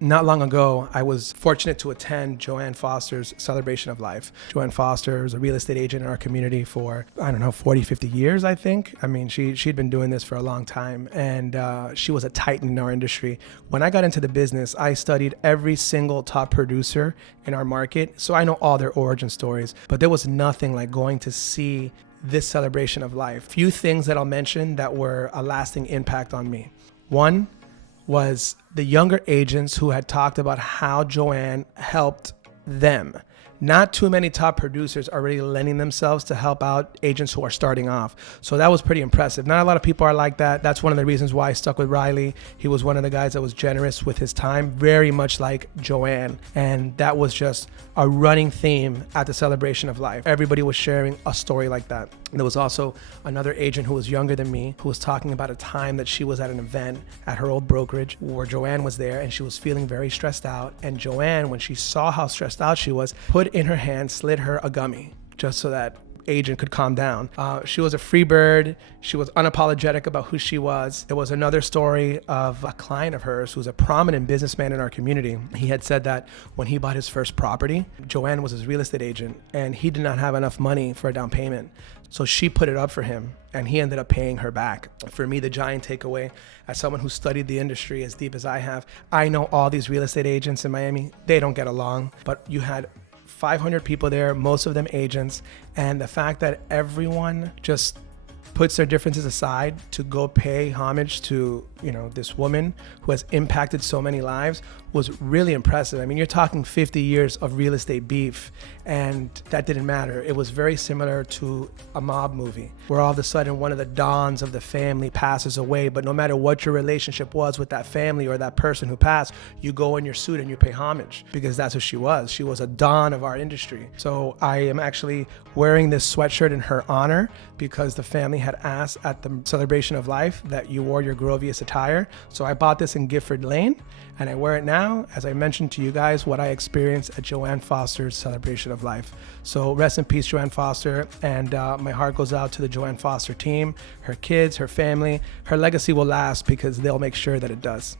not long ago, I was fortunate to attend Joanne Forster's celebration of life. Joanne Forster is a real estate agent in our community for, 40, 50 years, I think. I mean, she'd been doing this for a long time, and she was a titan in our industry. When I got into the business, I studied every single top producer in our market, so I know all their origin stories, but there was nothing like going to see this celebration of life. Few things that I'll mention that were a lasting impact on me. One was the younger agents who had talked about how Joanne helped them. Not too many top producers are really lending themselves to help out agents who are starting off. So that was pretty impressive. Not a lot of people are like that. That's one of the reasons why I stuck with Riley. He was one of the guys that was generous with his time, very much like Joanne. And that was just a running theme at the celebration of life. Everybody was sharing a story like that. And there was also another agent who was younger than me who was talking about a time that she was at an event at her old brokerage where Joanne was there and she was feeling very stressed out. And Joanne, when she saw how stressed out she was, put in her hand, slid her a gummy just so that agent could calm down. She was a free bird. She was unapologetic about who she was. There was another story of a client of hers who's a prominent businessman in our community. He had said that when he bought his first property, Joanne was his real estate agent and he did not have enough money for a down payment. So she put it up for him and he ended up paying her back. For me, the giant takeaway, as someone who studied the industry as deep as I have, I know all these real estate agents in Miami, they don't get along, but you had 500 people there, most of them agents, and the fact that everyone just puts their differences aside to go pay homage to, this woman who has impacted so many lives was really impressive. I mean, you're talking 50 years of real estate beef, and that didn't matter. It was very similar to a mob movie where all of a sudden one of the dons of the family passes away, but no matter what your relationship was with that family or that person who passed, you go in your suit and you pay homage because that's who she was. She was a don of our industry. So I am actually wearing this sweatshirt in her honor because the family had asked at the celebration of life that you wore your Grovius attire. So I bought this in Gifford Lane and I wear it now, as I mentioned to you guys, what I experienced at Joanne Forster's celebration of life. So rest in peace, Joanne Forster. And my heart goes out to the Joanne Forster team, her kids, her family. Her legacy will last because they'll make sure that it does.